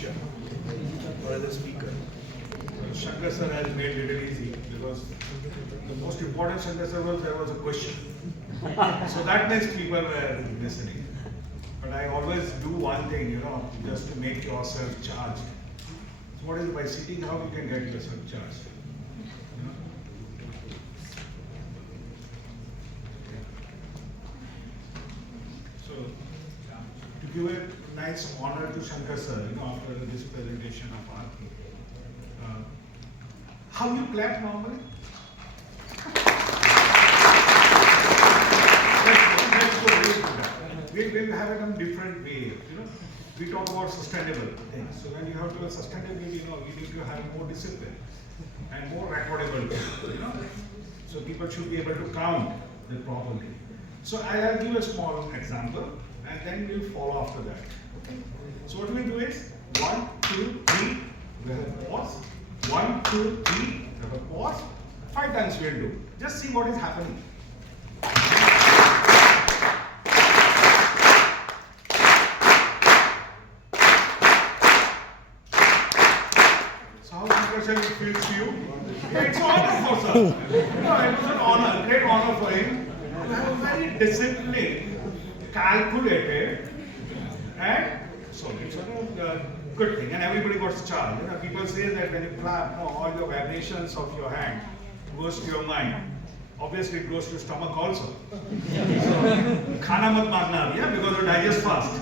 presentation or as a speaker. Shankar sir has made it little easy because the most important Shankar sir was there was a question. So that makes people were listening. But I always do one thing, just to make yourself charged. So what is it, by sitting how you can get yourself charged? So to give a nice honor to Shankar sir, after this presentation of Aarti. How you clap normally? Let's go away from that. We'll have it in different way. We talk about sustainable things. So when you have to have sustainability, you need to have more discipline and more recordable. So people should be able to count it properly. So I'll give a small example, and then we'll follow after that. Okay. So what we do is 1, 2, 3. We have a pause. 1, 2, 3. We have a pause. 5 times we'll do. Just see what is happening. It feels to you. It's an honor for sir. It was an honor, great honor for him. To have a very disciplined, calculated, and so it's a good thing. And everybody got charged. People say that when you clap, all your vibrations of your hand goes to your mind. Obviously, it goes to your stomach also. So, khana mat magna, because you digest fast.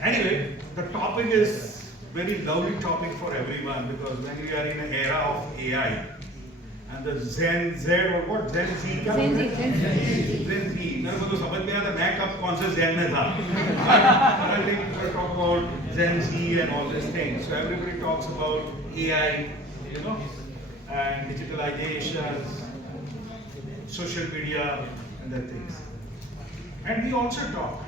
Anyway, the topic is very lovely topic for everyone, because when we are in an era of AI and the Gen Z or what Gen Z क्या Gen Z मेरे को तो समझ में आता मैं कब कौन से Gen में था I think we talk about Gen Z and all these things. So everybody talks about AI, and digitalization, social media and that things. And we also talk.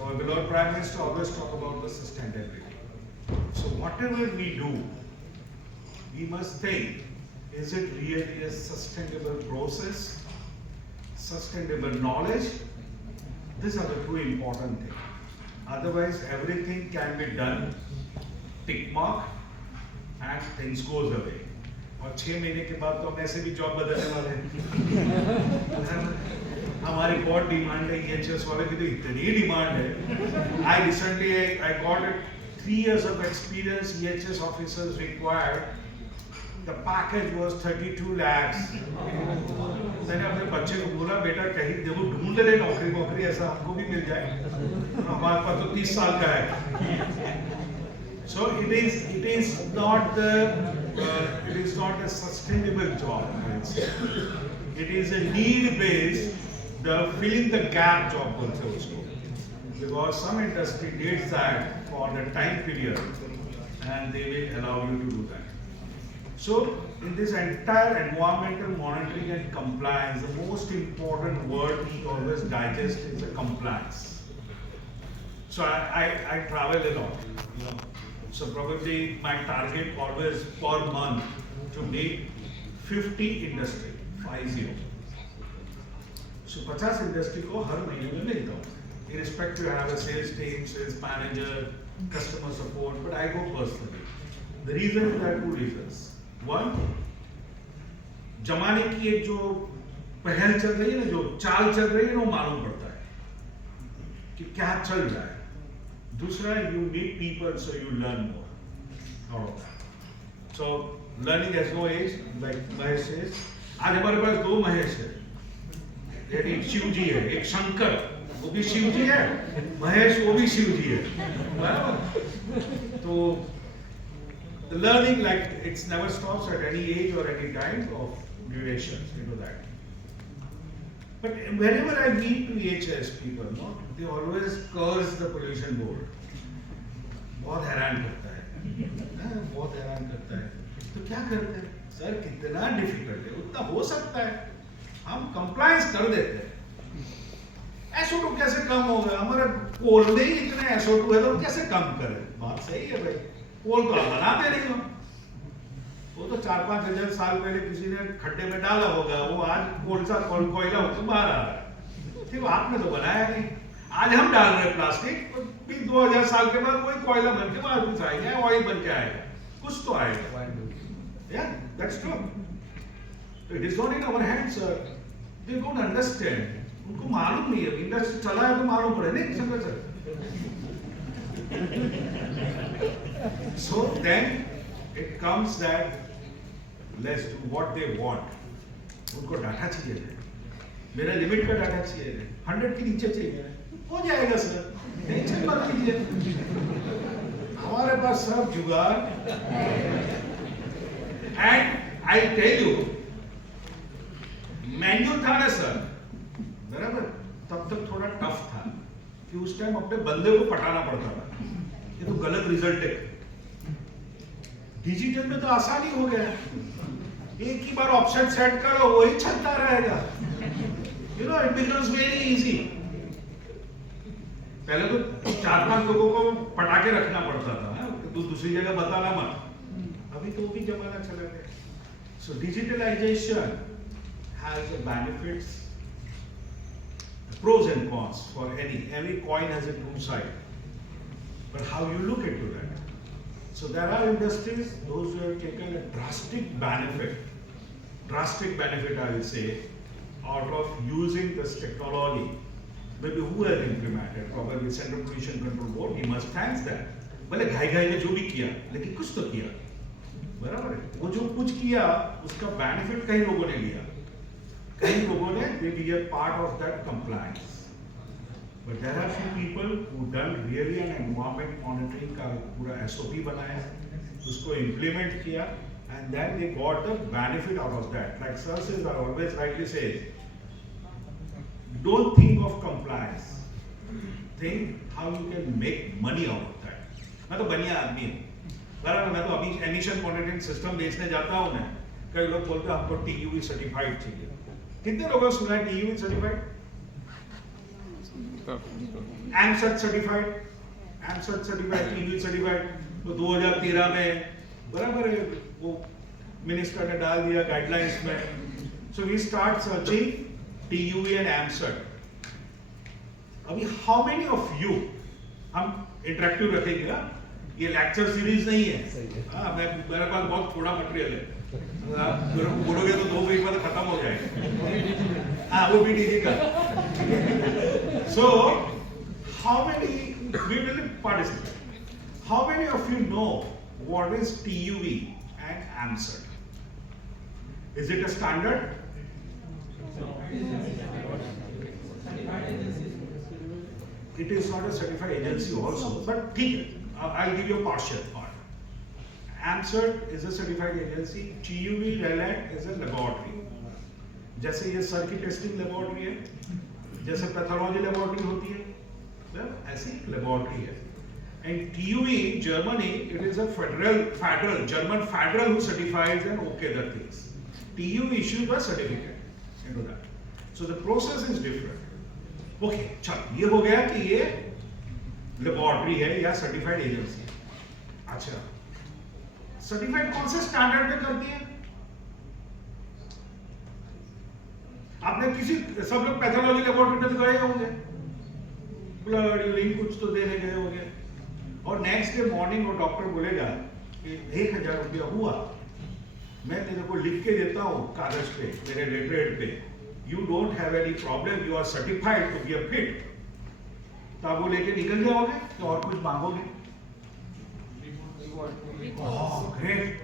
Our beloved Prime Minister always talk about the sustainability. So whatever we do, we must think, is it really a sustainable process, sustainable knowledge? These are the two important things. Otherwise, everything can be done, tick mark, and things goes away. और 6 महीने के बाद तो हम ऐसे भी job बदलने वाले हैं. हमारी बहुत डिमांड है, EHS वाले की तो इतनी डिमांड है. I recently I got it. 3 years of experience, EHS officers required. The package was 32 lakhs. मैंने अपने बच्चे को बोला बेटा कहीं देखो ढूंढ ले नौकरी ऐसा हमको भी मिल जाए. हमारे पास तो 30 साल का है. So it is not a sustainable job. It is a need based, the filling the gap job बोलते हैं उसको. Because some industry needs that for the time period, and they will allow you to do that. So, in this entire environmental monitoring and compliance, the most important word we always digest is the compliance. So, I travel a lot, So, probably my target always per month to meet 50 industry, 50. So, 50 industry को हर महीने में मिलता हूँ. Irrespective, I have a sales team, sales manager, customer support, but I go personally. The reason is there are 2 reasons. One, जमाने की एक जो पहल चल रही है ना, जो चाल चल रही है, वो मालूम पड़ता है कि क्या चल रहा है. दूसरा, you meet people, so you learn more out of that. So learning has no age, like Mahesh says. आज हमारे पास 2 महेश है. एक शिव जी है, एक शंकर. वो भी शिव जी है, महेश वो भी शिव जी है. तो the learning, like, it never stops at any age or any time of duration, that. But whenever I meet to EHS people, they always curse the pollution board. बहुत हैरान करता है, बहुत हैरान करता है. तो क्या करते हैं सर, कितना डिफिकल्ट है, उतना हो सकता है हम कंप्लायंस कर देते हैं. SO2 कैसे कम होगा? हमारे कोल में ही इतने SO2 है तो कैसे कम करें? बात सही है भाई. कोल तो आप बनाते नहीं हो. वो तो 4-5 हजार साल पहले किसी ने खड्डे में डाला होगा, वो आज कोयला होकर बाहर आ रहा है. ठीक, आपने तो बनाया नहीं. आज हम डाल रहे हैं प्लास्टिक, भी 2000 साल के बाद वही कोयला बन के वापस आएगा, ऑयल बन के आएगा, कुछ तो आएगा। Yeah, that's true. It is not in our hands, sir. They don't understand. उनको मालूम नहीं है, इंडस्ट्री चला है तो मालूम पड़े नहीं समझ sir. So then it comes that let's do what they want. उनको डाटा चाहिए, मेरा लिमिट का डाटा चाहिए, 100 के नीचे चाहिए, हो जाएगा सर, टेंशन मत लीजिए, हमारे पास सब जुगाड़। And I tell you, manual था ना सर, बराबर, तब तक थोड़ा टफ था कि उस टाइम अपने बंदे को पटाना पड़ता था, ये तो गलत रिजल्ट है। डिजिटल में तो आसानी हो गया, एक ही बार ऑप्शन सेट करो, वही चलता रहेगा। You know, it becomes very easy. पहले तो 4-5 लोगों को पटा के रखना पड़ता था, तो दूसरी जगह बताना मत। अभी तो भी जमाना चला गया। So digitalization has the benefits, pros and cons for every coin has a two side. But how you look into that? So there are industries, those who have taken a drastic benefit I will say, out of using this technology. Maybe who has implemented, probably Central Pollution Control Board, he must thank that. भले घाई में जो भी किया, लेकिन कुछ तो किया, बराबर है। वो जो कुछ किया, उसका बेनिफिट कई लोगों ने लिया, कई लोगों ने they be a part of that compliance. But there are few people who done really an environment monitoring का पूरा SOP बनाया, उसको implement किया, and then they got the benefit out of that. Like sir says, I always rightly say, don't think of compliance, think how you can make money out of that. मैं तो बढ़िया आदमी हूँ, बराबर, मैं तो अभी एमिशन मॉनिटरिंग सिस्टम बेचने जाता हूँ ना, कई लोग बोलते हैं हमको TUV सर्टिफाइड चाहिए। कितने लोगों ने सुना है TUV certified? AMSAT certified, TUV certified, तो 2013 में बराबर है, वो मिनिस्टर ने डाल दिया गाइडलाइंस में। So we start searching TUV and AMSAT. अभी how many of you, हम इंटरेक्टिव रखेंगे ना, ये लेक्चर सीरीज नहीं है, हाँ, मेरे पास बहुत थोड़ा मटेरियल है, आप बोलोगे तो 2 वीक में खत्म हो जाएगा, हाँ वो भी digital. So how many, we will participate, how many of you know what is TUV and AMSAT? Is it a standard? It is not a certified agency also, but I'll give you a partial part. AMSAT is a certified agency, TUV RELAT is a laboratory. जैसे ये sir की testing laboratory है, जैसे pathology laboratory होती है, ऐसी laboratory है। And TUV in Germany, it is a German federal who certifies and okay the things. TUV issues a certificate into that. So the process is different. Okay, चल ये हो गया कि ये लेबोरेटरी है या सर्टिफाइड एजेंसी है। अच्छा, सर्टिफाइड कौन से स्टैंडर्ड में करती है? आपने सब लोग पैथोलॉजी लेबोरेटरी में तो गए होंगे, ब्लड यूरिन कुछ तो देने गए होंगे, और नेक्स्ट डे मॉर्निंग वो डॉक्टर बोलेगा कि 1000 रुपया हुआ, मैं तेरे को लिख के देता हूँ कागज पे, मेरे लेटरहेड पे, you don't have any problem, you are certified to be a fit, तो आप वो लेके निकल जाओगे तो और कुछ मांगोगे? Oh, great.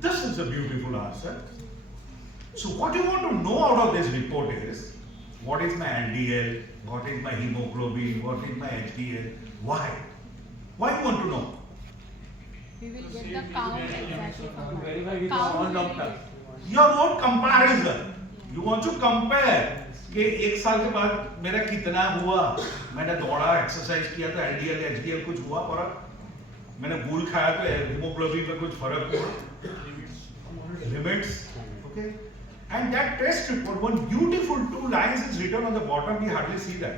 This is a beautiful answer. So what you want to know out of this report is, what is my LDL, what is my hemoglobin, what is my HDL, why? Why you want to know? We will get the count exactly from doctor. You want comparison. You want to compare कि 1 साल के बाद मेरा कितना हुआ, मैंने दौड़ा, exercise किया तो LDL, HDL कुछ हुआ फर्क, मैंने गुड़ खाया तो हीमोग्लोबिन में कुछ फर्क हुआ, limits, okay? And that test report, one beautiful 2 lines is written on the bottom, we hardly see that,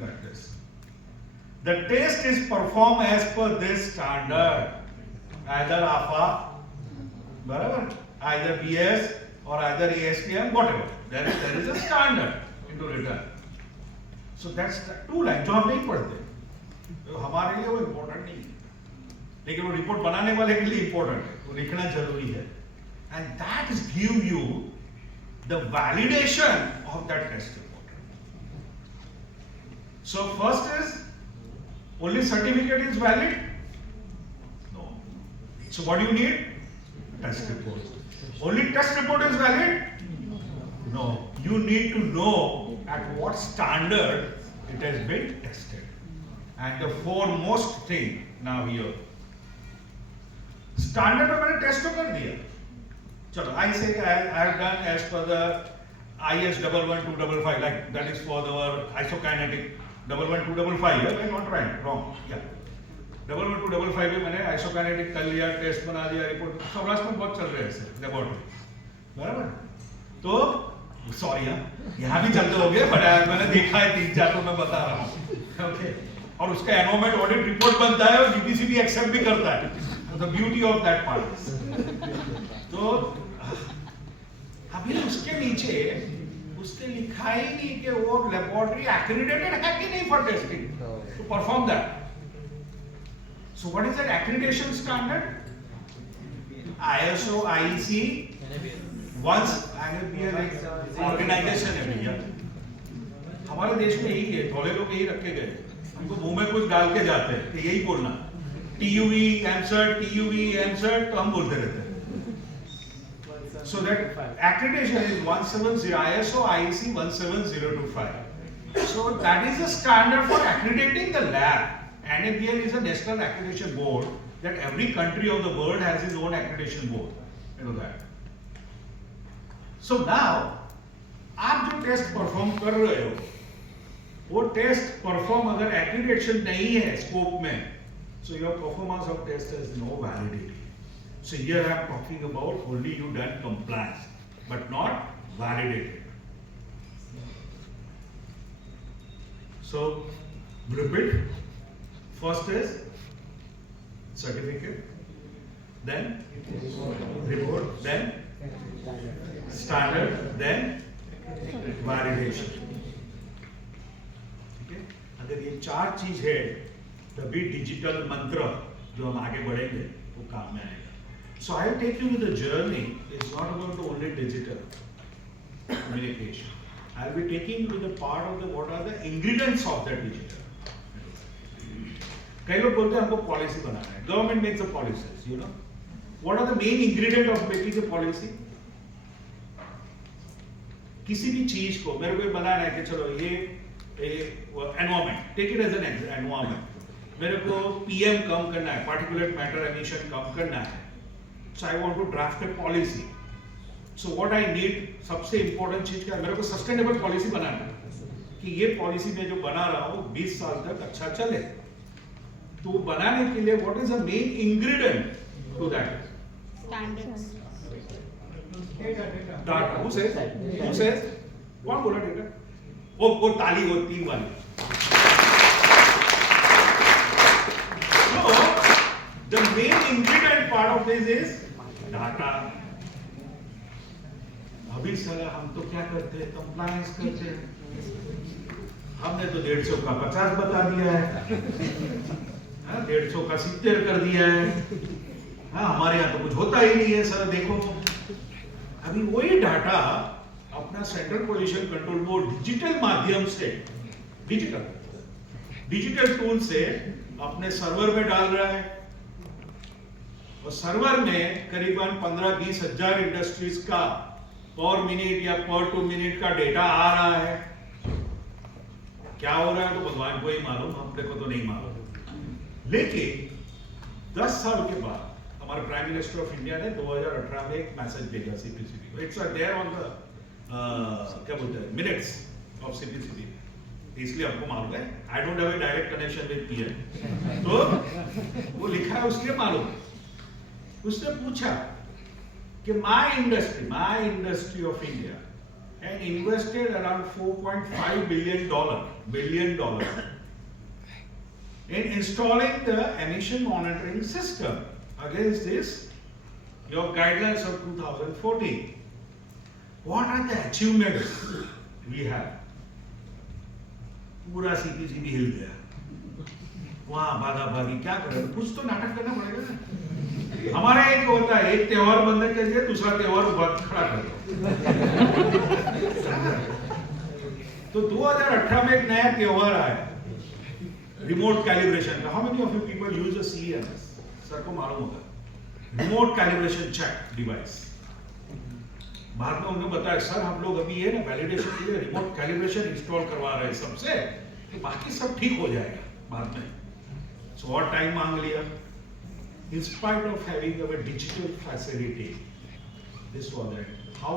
like this. The test is performed as per this standard, either AFA, barabar, either BS or either ASTM, whatever. There is a standard into return. So that's the 2 lines. जो हम नहीं पढ़ते, तो हमारे लिए वो important नहीं है, लेकिन वो रिपोर्ट बनाने वाले के लिए इम्पोर्टेंट है, वो लिखना जरूरी है। And that is give you the validation of that test report. So first is only certificate is valid? No. So what you need? Test report. Only test report is valid? No. You need to know at what standard it has been tested. And the foremost thing now here, standard में मैंने test तो कर दिया, चलो I say I have done as per the IS 11255, like that is for our isokinetic 11255, I'm not right, wrong, yeah 11255 में मैंने isokinetic कर लिया, टेस्ट बना दिया, रिपोर्ट सौराष्ट्र में बहुत चल रहे हैं ऐसे लेबोरेटरी, बराबर? तो सॉरी यहाँ भी चलते हो गए, बट मैंने देखा है 3-4 तो मैं बता रहा हूँ, ओके? और उसका एनवायरमेंट ऑडिट रिपोर्ट बनता है और जीपीसी भी एक्सेप्ट भी करता है, the beauty of that part. तो अभी उसके नीचे उसके लिखा ही नहीं कि वो लेबोरेटरी एक्रेडिटेड है कि नहीं for testing to perform that. So what is that accreditation standard? ISO, IEC, once organisation है भैया, हमारे देश में यही है, थोड़े लोग यही रखे गए, हमको मुंह में कुछ डाल के जाते हैं कि यही बोलना, TUV, EMCERT, तो हम बोलते रहते हैं। So that accreditation is 170, ISO, IEC 17025. So that is the standard for accrediting the lab. NABL is a national accreditation board that every country of the world has its own accreditation board. You know that. So now, आप जो test perform कर रहे हो, वो test perform अगर accreditation नहीं है scope में, so your performance of test has no validity. So here I am talking about only you done compliance, but not validated. So repeat. First is certificate, then report, then standard, then validation. ठीक है? अगर ये 4 चीज है तभी digital मंत्र जो हम आगे बढ़ेंगे वो काम में आएगा. So I will take you to the journey. It's not about the only digital communication. I will be taking you to the part of the what are the ingredients of that digital. कई लोग बोलते हैं हमको policy बनाना है. Government makes the policies, you know. What are the main ingredient of making a policy? किसी भी चीज को मेरे को बनाना है कि चलो ये environment, take it as an environment, मेरे को पीएम कम करना है, पार्टिकुलेट मैटर एमिशन कम करना है. So I want to draft a policy. So what I need, सबसे इंपॉर्टेंट चीज क्या है, मेरे को सस्टेनेबल पॉलिसी बनाना है कि ये पॉलिसी में जो बना रहा हूँ 20 साल तक अच्छा चले. तो बनाने के लिए what is the main ingredient to that? Standards. Data. Who says? कौन बोला डेटा? वो ताली, वो 3 वाली. So the main ingredient part of this is data. अभी साला हम तो क्या करते हैं, कंप्लायंस करते हैं. हमने तो 150 का 50 बता दिया है, 150 का 70 कर दिया है. हाँ, हमारे यहाँ तो कुछ होता ही नहीं है सर. देखो अभी वही डाटा अपना central pollution control board digital माध्यम से, डिजिटल टूल से अपने सर्वर में डाल रहा है. और सर्वर में करीबन 15-20 हजार इंडस्ट्रीज का पर मिनट या पर 2 मिनट का डेटा आ रहा है. क्या हो रहा है तो भगवान को ही मालूम, अपने को तो नहीं मालूम. लेकिन 10 साल के बाद हमारे प्राइम मिनिस्टर ऑफ इंडिया ने 2018 में एक मैसेज भेजा सीपीसीबी को. इट्स देयर ऑन द क्या बोलते हैं मिनट्स ऑफ सीपीसीबी, इसलिए आपको मालूम है. I don't have a direct connection with PM, तो वो लिखा है उसके मालूम. उसने पूछा कि my industry of India and invested around $4.5 billion in installing the emission monitoring system against this your guidelines of 2014. What are the achievements we have? पूरा CPCB हिल गया. वहां भागा भागी क्या करें, कुछ तो नाटक करना पड़ेगा ना। हमारा एक होता है, एक त्योहार बंद कर दिया, दूसरा त्योहार खड़ा कर दो। तो 2018 में एक नया त्योहार आया, रिमोट कैलिब्रेशन का। How many of you people use a CMS? Sir को मालूम होगा, रिमोट कैलिब्रेशन चेक डिवाइस। बाद में उन्होंने बताया सर हम लोग अभी ये ना वैलिडेशन के लिए रिमोट कैलिब्रेशन इंस्टॉल करवा रहे हैं सबसे, तो बाकी सब ठीक हो जाएगा बाद में। सो और टाइम मांग लिया। In spite of having a digital facility, this was it. How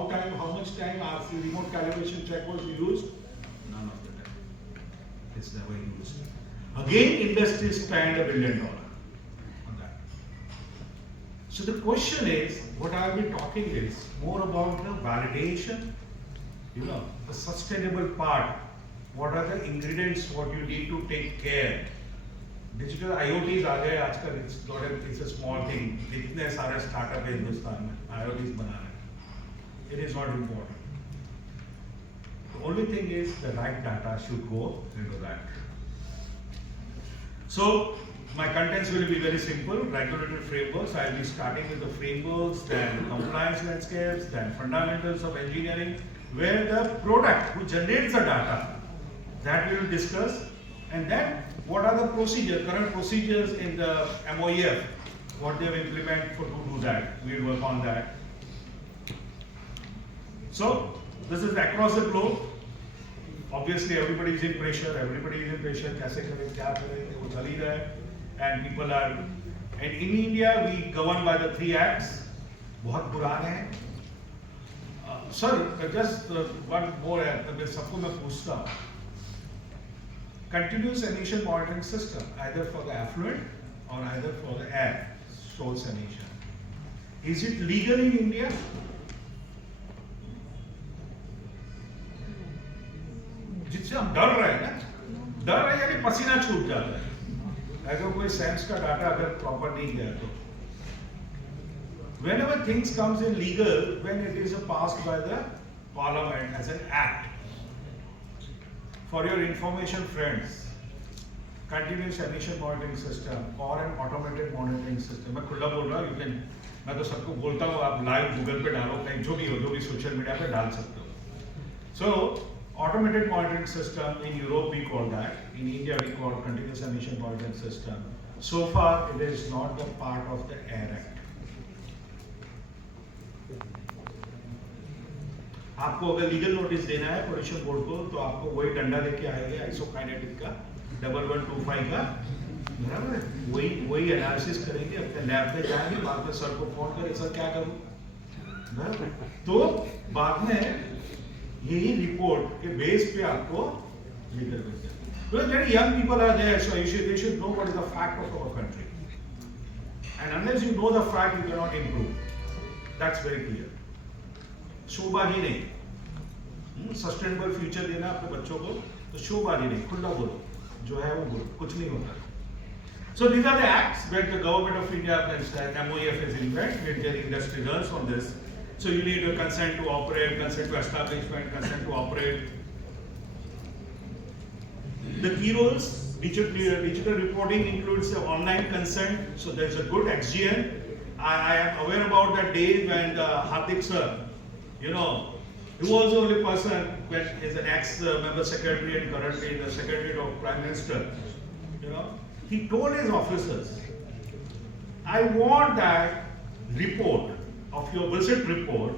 much time after remote calibration check was used? None of the time. It's never used. Again, industry spent $1 billion on that. So the question is, what I've been talking is more about the validation, the sustainable part. What are the ingredients, what you need to take care? Digital IoTs आ गए आजकल, it's a small thing. इतने सारे startup है हिंदुस्तान में IoTs बना रहे हैं, it is not important. The only thing is the right data should go into that. So my contents will be very simple. Regulatory frameworks, I will be starting with the frameworks, then compliance landscapes, then fundamentals of engineering, where the product who generates the data, that we will discuss, and then what are the procedures, current procedures in the MOEF, what they have implemented to do that. We will work on that. So this is across the globe. Obviously everybody is in pressure, कैसे करें, क्या करें, वो चल ही रहा है, and people are, and in India we govern by the 3 acts, बहुत पुराने हैं। सर just one more है, मैं सबको मैं पूछता हूँ, continuous emission monitoring system, either for the effluent or either for the air source emission, is it legal in India? जिससे हम डर रहे हैं ना, डर रहे यानी पसीना छूट जाता है अगर कोई सेंस का डाटा अगर प्रॉपर नहीं गया तो। whenever things comes in legal, when it is passed by the parliament as an act. For your information friends, continuous emission monitoring system or an automated monitoring system, मैं खुला बोल रहा हूँ, मैं तो सबको बोलता हूँ आप लाइव गूगल पे डालो, कहीं जो भी सोशल मीडिया पे डाल सकते हो। So automated monitoring system in Europe we call that, in India we call continuous emission monitoring system. So far it is not the part of the Air Act. आपको अगर लीगल नोटिस देना है pollution board को, तो आपको वही डंडा लेके आएंगे आइसोकाइनेटिक का 1125 का, बराबर है, वही एनालिसिस करेंगे, अपने लैब पे जाएंगे, बाद में सर को फोन करें सर क्या करूं, तो बाद में यही रिपोर्ट के बेस पे आपको लीगल मिलता है। Because very young people are there, so they should know what is the fact of our country, and unless you know the fact you cannot improve. That's very clear. शोबाजी नहीं, sustainable future देना अपने बच्चों को, तो शोबाजी नहीं, खुला बोलो, जो है वो बोलो, कुछ नहीं होता। So these are the acts where the government of India, MOEF is involved, their industry learns on this. So you need a consent to operate, consent to establishment, consent to operate. The key roles, digital reporting includes the online consent, so there is a good XGN. I am aware about that day when Hardik sir, he was the only person when is an ex-member secretary and currently the secretary of Prime Minister. He told his officers, I want that report of your visit report.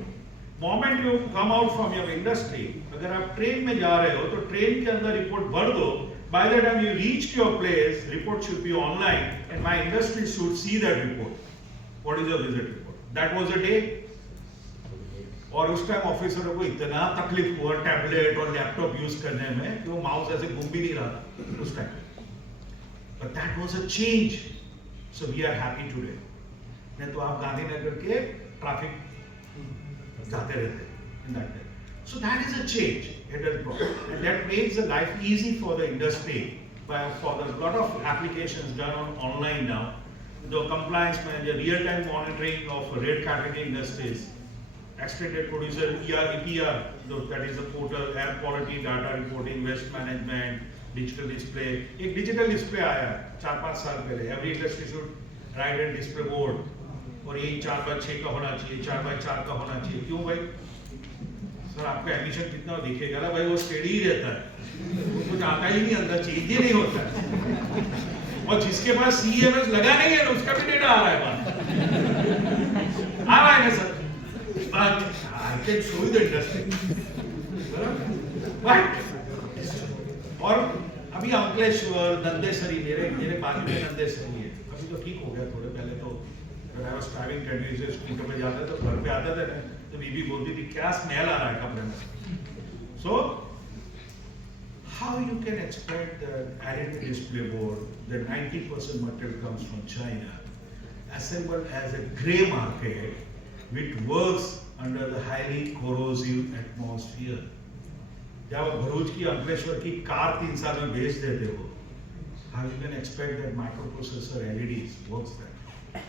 Moment you come out from your industry, अगर आप train में जा रहे हो तो train के अंदर report भर दो. By the time you reach to your place, report should be online, and my industry should see that report. What is your visit report? That was a day. और उस टाइम ऑफिसरों को इतना तकलीफ हुआ टैबलेट और laptop use करने में कि वो माउस ऐसे घूम भी नहीं रहा था उस time. But that was a change. So we are happy today. नहीं तो आप गांधीनगर के ट्रैफिक जाते रहते in that day. So that is a change. It is brought, and that makes the life easy for the industry. For the lot of applications done online now, the compliance manager, real-time monitoring of red category industries. Extended producer EPR, that is the portal, air quality data reporting, waste management, digital display, एक digital display आया 4-5 साल पहले, every industry should write and display board, और यही 4x6 का होना चाहिए, 4x4 का होना चाहिए। क्यों भाई? सर आपका एमिशन कितना दिखेगा ना भाई, वो स्टेडी ही रहता है, वो कुछ आता ही नहीं, अंदर चेंज ही नहीं होता है। और जिसके पास CMS लगा नहीं है ना, उसका भी डेटा आ रहा है बाहर, आ रहा है ना sir, but I can show you the industry, बराबर? और अभी अंकलेश्वर, नंदेसरी, मेरे बाजू में नंदेसरी है, अभी तो ठीक हो गया थोड़े, पहले तो जब I was driving continuously scooter पे जाते तो घर पे आते थे ना, तो बीबी बोलती थी क्या स्मेल आ रहा है कपड़े में। So how you can expect that added display board, that 90% material comes from China, assembled as a grey market, which works under the highly corrosive atmosphere. जब आप भरूच की अंकलेश्वर की कार 3 साल में बेच देते हो, how you can expect that microprocessor LEDs works that?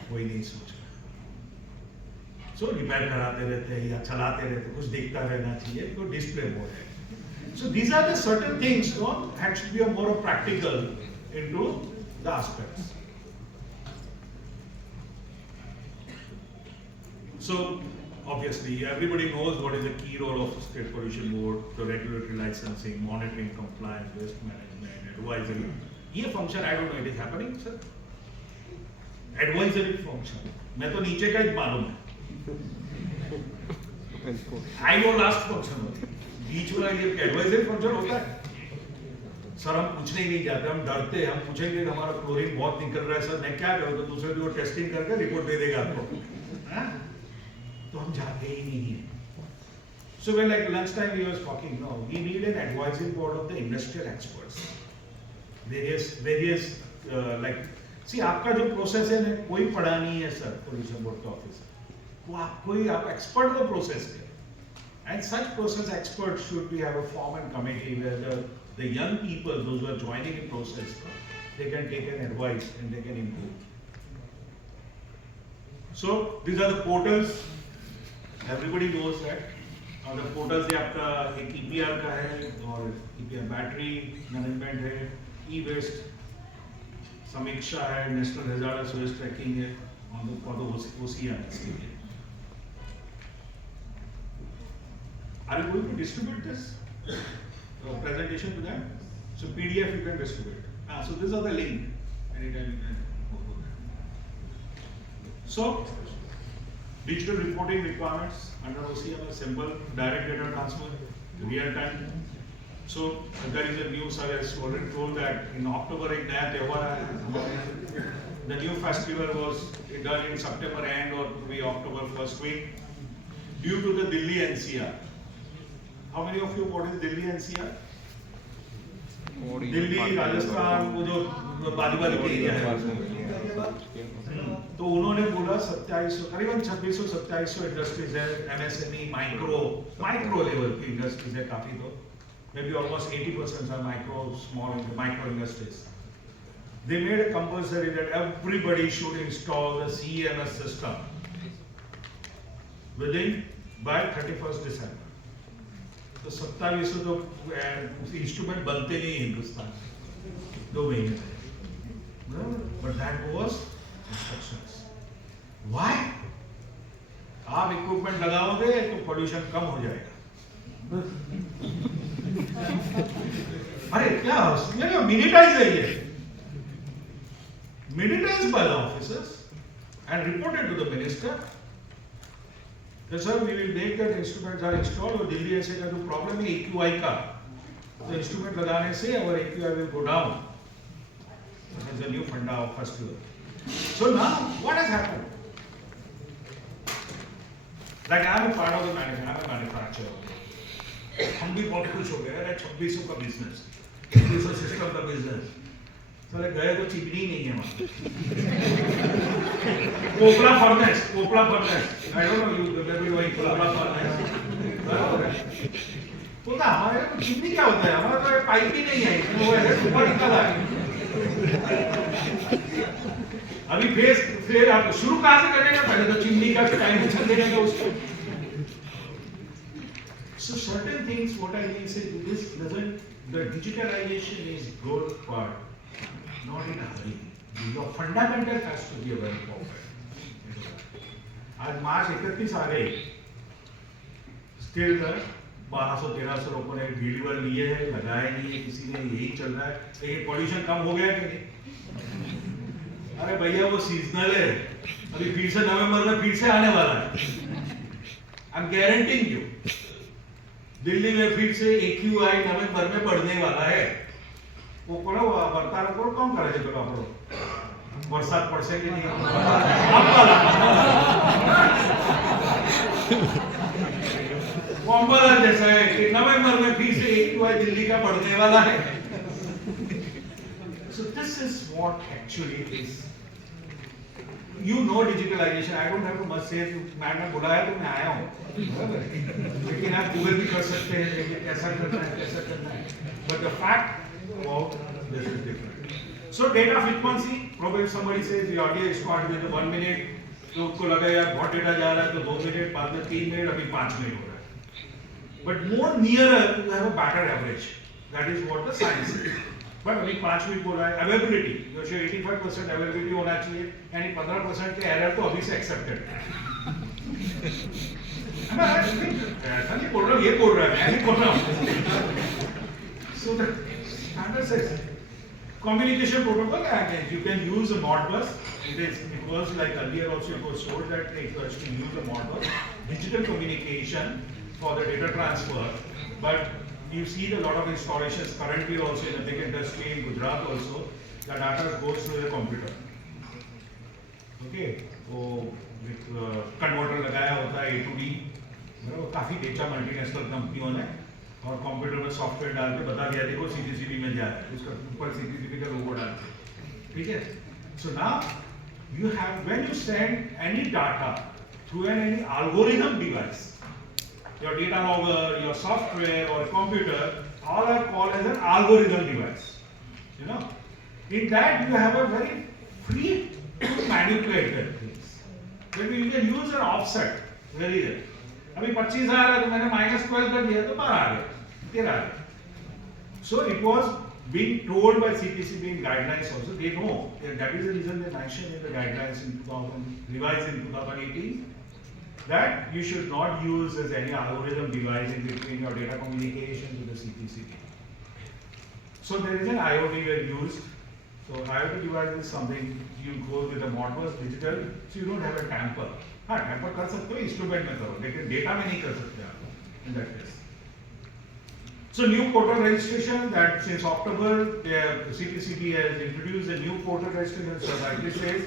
कोई नहीं सोच रहा। So रिपेयर कराते रहते हैं या चलाते रहते हैं, कुछ दिखता रहना चाहिए, तो डिस्प्ले बोर्ड है। So these are the certain things, no, that should be a more practical into the aspects. So obviously, everybody knows what is the key role of State Pollution Board, the regulatory licensing, monitoring, compliance, waste management, advisory. ये function, I don't know, it is happening, sir? Advisory function. मैं तो नीचे का ही मालूम है। I know last function होती है। बीच वाला ये advisory function होता है। सर हम पूछने ही नहीं जाते, हम डरते हैं, हम पूछेंगे हमारा क्लोरीन बहुत निकल रहा है सर, मैं क्या करूँ, तो दूसरे दिन वो टेस्टिंग करके रिपोर्ट दे देगा आपको, तो हम जाते ही नहीं हैं। So when like lunchtime we was talking, no, we need an advisory board of the industrial experts. Various like, see आपका जो प्रोसेस है ना, कोई पढ़ा नहीं है सर पोल्यूशन बोर्ड का ऑफिसर, वो आप एक्सपर्ट को प्रोसेस है, and such process experts should be have a form and committee where the young people, those who are joining the process, they can take an advice and they can improve. So these are the portals. Everybody knows that. और the portals ये आपका एक EPR का है, और EPR battery management है, e-waste समीक्षा है, नेशनल हैजार्डस वेस्ट ट्रैकिंग है, और तो OCM इसके लिए। Are you going to distribute this presentation to them? So PDF you can distribute. So these are the link. Anytime you can go there. So digital reporting requirements under OCM are simple, direct data transfer, real time. So there is a news I was already told that in October एक नया त्योहार आया, the new festival was done in September end or maybe October first week due to the Delhi NCR. How many of you what is Delhi NCR? Delhi, Rajasthan, वो जो बाजू-बाजू के area है, तो उन्होंने बोला 2700, करीबन 2600-2700 इंडस्ट्रीज है, MSME, माइक्रो लेवल की इंडस्ट्रीज है काफी, तो maybe almost 80% are micro industries. They made a compulsory that everybody should install the CEMS system by 31st December. तो 2700 तो इंस्ट्रूमेंट बनते नहीं हिंदुस्तान 2 महीने में, but that was instructions. Why? आप इक्विपमेंट लगाओगे तो पोल्यूशन कम हो जाएगा। अरे क्या मिनिटाइज है ये, minutise by the officers and reported to the minister. Sir, we will make that instruments are installed, और दिल्ली ऐसे का जो प्रॉब्लम है AQI का, तो इंस्ट्रूमेंट लगाने से our AQI will go down. That is the new funda of festival. So now what has happened? Like I am a part of the manufacturer. हम भी बहुत खुश हो गए, अरे 2600 का बिजनेस, 2600 सिस्टम का बिजनेस, चले गए तो चिकनी नहीं है वहाँ। कोपला furnace, I don't know you maybe वही कोपला फर्नेस, बराबर है। तो ना हमारे को चिकनी क्या होता है, हमारा तो पाइप ही नहीं है, इसमें वो ऐसे ऊपर निकल है। अभी फिर आप शुरू कहाँ से करेंगे, पहले तो चिमनी का टाइम छल देगा उसको। So certain things, what I mean say, this doesn't the digitalization is good, but not in a hurry. Your fundamental has to be very perfect. आज मार्च 31 आ गई, स्टिल 1200-1300 लोगों ने डिलीवर लिए हैं, लगाए नहीं है किसी ने, यही चल रहा है। लेकिन पॉल्यूशन कम हो गया कि नहीं? अरे भैया वो सीजनल है, अभी फिर से नवंबर में फिर से आने वाला है। I am guaranteeing you, Delhi में फिर से AQI नवंबर में बढ़ने वाला है। वो करो वर्तार करो, कौन करे जब करो बरसात पड़से कि नहीं कॉम्बल जैसा है कि नवंबर में फिर से AQI दिल्ली का बढ़ने वाला है। So this is what actually is, you know, digitalization. I don't have to much say, मैंने बुलाया तो मैं आया हूँ, लेकिन आप गूगल भी कर सकते हैं, लेकिन कैसा करना है कैसा करना है, but the fact about this is different. So data frequency, probably somebody says the audio is caught within 1 minute, तो उसको लगा यार बहुत डेटा जा रहा है तो 2 मिनट, बाद में 3 मिनट, अभी 5 मिनट हो रहा है। But more nearer to have a better average, that is what the science is. But अभी 5 मिनट बोल रहा है, availability, जो 85% availability होना चाहिए, यानी 15% के error तो अभी से accepted है। ऐसा नहीं बोल रहा, ये बोल रहा है, मैं नहीं बोल रहा हूँ। So the standard says communication protocol, and you can use a Modbus. It was like earlier also it was told that it was to use a Modbus, digital communication for the data transfer. But you see a lot of installations currently also in the big industry in Gujarat also, the data goes through the computer. Okay, वो converter लगाया होता है A to D, काफी data multinational कंपनियों ने, और computer में software डाल के बता दिया देखो CTCB में जा रहा है, उसका ऊपर CTCB का लोगो डाल के, ठीक है। So now you have, when you send any data through any algorithm device, your data logger, your software or computer, all are called as an algorithm device. You know, in that you have a very free to manipulate that things. Then you can use an offset, very well. अभी 25 आ रहा है तो मैंने -12 कर दिया तो 12 आ गया, 13 आ गया. So it was being told by CTCB in guidelines also. They know that is the reason they mentioned in the guidelines in 2000, revised in 2018, that you should not use as any algorithm device in between your data communication to the CTCB. So there is an IoT used. So IoT device is something you go with a Modbus digital, so you don't have a tamper. हाँ tamper कर सकते हो instrument में करो, लेकिन data में नहीं कर सकते आप in that case. So new portal registration, that since October, the CTCB has introduced a new portal registration, so like this says,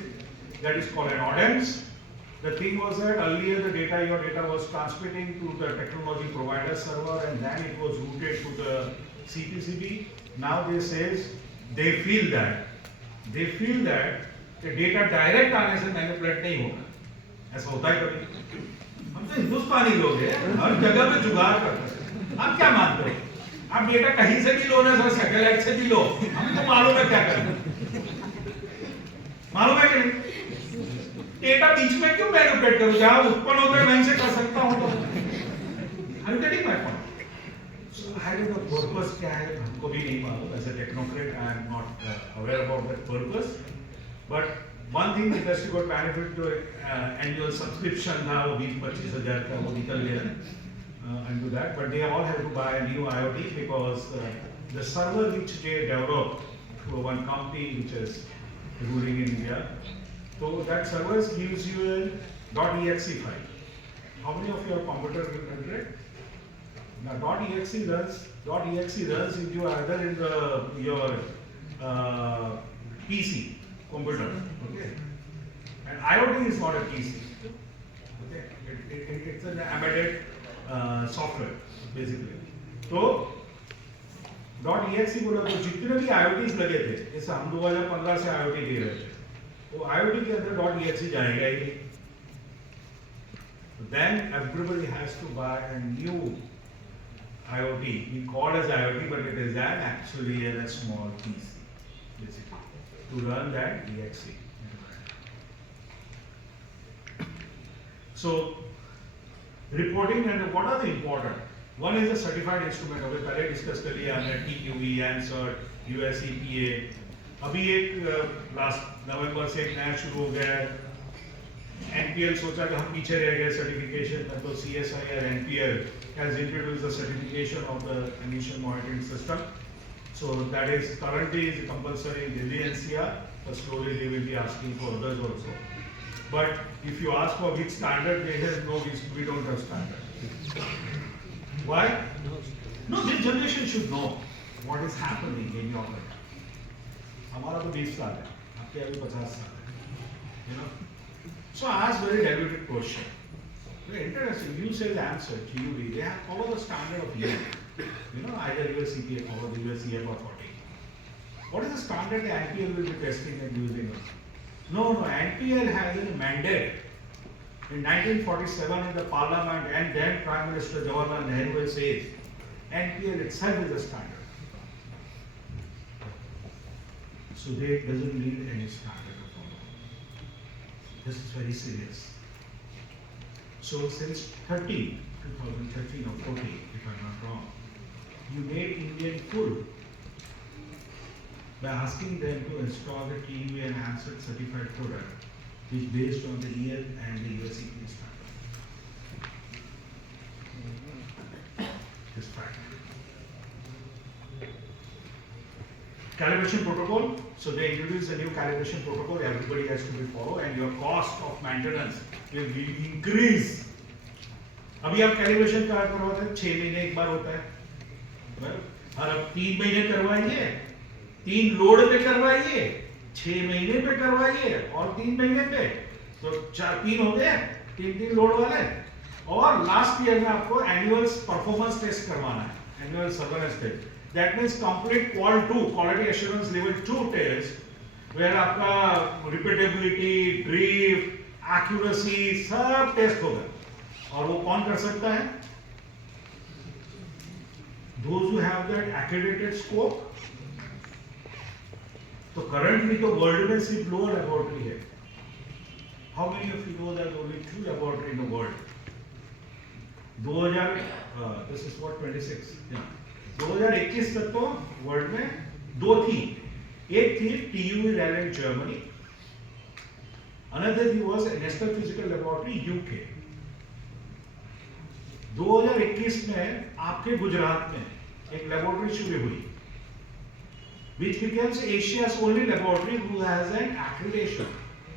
that is called an ODEMS. The thing was that earlier the data, your data was transmitting to the technology provider server and then it was routed to the CTCB. Now they says, they feel that the data direct आने से manipulate नहीं होगा। ऐसा होता है कभी? हम तो हिंदुस्तानी लोग हैं, हर जगह पे जुगाड़ करते हैं। आप क्या मानते हो? आप डेटा कहीं से भी लो ना सर, सैटेलाइट से भी लो, हमको मालूम है क्या करना, मालूम है कि नहीं? डेटा बीच में क्यों मैनिपुलेट करूं? जहां उत्पन्न होता है वहीं से कर सकता हूं तो। I'm getting my point. So I don't know purpose क्या है, हमको भी नहीं मालूम। As a technocrat, I am not aware about that purpose. But one thing industry got benefit to annual subscription था, वो 20-25 हजार का वो निकल गया into that. But they all have to buy a new IoT because the server which they developed through one company which is ruling in India, so that server gives you a .exe file. How many of your computer will run it? Now .exe runs into either in your PC computer, okay? And IoT is not a PC, okay? It's an embedded software basically. तो .exe बोला तो जितने भी IoTs लगे थे, जैसे हम 2015 से IoT दे रहे थे, तो IoT के अंदर .exe जाएगा ही। Then everybody has to buy a new IoT. We call it as IoT, but it is actually a small PC, basically, to run that exe. So, reporting and what are the important? One is a certified instrument, अभी पहले discuss कर लिया हमने TQB, ANSERT, US EPA. अभी एक last नवंबर से एक नया शुरू हो गया है. NPL सोचा कि हम पीछे रह गए सर्टिफिकेशन में, तो CSI और NPL has introduced the certification of the emission monitoring system. So that is currently is compulsory in Delhi NCR, but slowly they will be asking for others also. But if you ask for which standard, they say no, we don't have standard. Why? No, this generation should know what is happening in your country. हमारा तो 20 साल है, आपके अभी 50 साल है, you know. So I ask very deluded question. Very interesting. You say the answer, GUV, they have follow the standard of EU. You know, either US EPA or the US EF authority. What is the standard the NPL will be testing and using? No, NPL has a mandate. In 1947 in the parliament and then Prime Minister Jawaharlal Nehru says, NPL itself is a standard. So they doesn't need any standard to follow. This is very serious. So since 2013 or 14, if I'm not wrong, you made Indian full by asking them to install the TUV and ANSERT certified product, which based on the EL and the US EPA standard. This fact. Calibration protocol. So they introduced a new calibration protocol. Everybody has to be followed, and your cost of maintenance will increase. अभी आप calibration card करवाते हैं 6 महीने एक बार होता है, और अब 3 महीने करवाइए, 3 लोड पे करवाइए, 6 महीने पे करवाइए और 3 महीने पे, तो 3 हो गए, 3 लोड वाले. और लास्ट ईयर में आपको एनुअल परफॉर्मेंस टेस्ट करवाना है, annual surveillance test. That means complete qual 2 quality assurance level 2 test, where आपका रिपीटेबिलिटी, ड्रिफ्ट, एक्यूरेसी सब टेस्ट होगा. और वो कौन कर सकता है? Those who have that accredited scope. तो करंटली तो वर्ल्ड में सिर्फ 2 लेबोरेटरी है. How many of you know that only 2 laboratory in the world? this is what 26. Yeah. 2021 तक तो वर्ल्ड में 2 थी. एक थी TUV Raleigh Germany. Another was National Physical Laboratory UK. 2021 में आपके गुजरात में एक लेबोरेटरी शुरू हुई, which becomes Asia's only laboratory who has an accreditation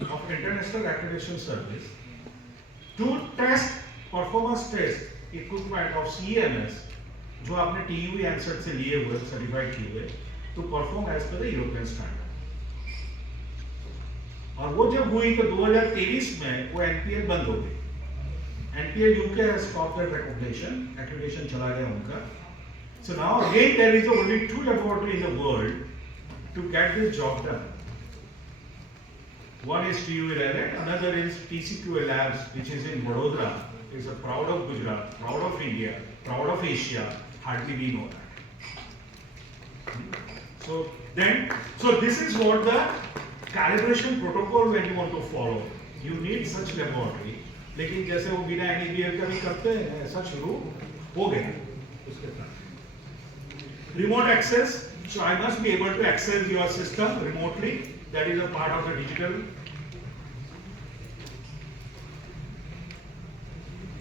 of International Accreditation Service to test performance test equipment of CMS जो आपने TUV ANSERT से लिए हुए सर्टिफाइड किए हुए, to perform as per the European standard. और वो जब हुई तो 2023 में वो NPL बंद हो गई. NPL UK has stopped that recognition, accreditation चला गया उनका. So now again there is only 2 laboratories in the world to get this job done. One is TUV Raleigh, another is TCQA Labs, which is in Vadodara. It's a proud of Gujarat, proud of India, proud of Asia. Hardly we know that. So this is what the calibration protocol when you want to follow. You need such laboratory. लेकिन जैसे वो बिना NEBL का भी करते हैं, ऐसा शुरू हो गया उसके साथ. Remote access. So I must be able to access your system remotely. That is a part of the digital.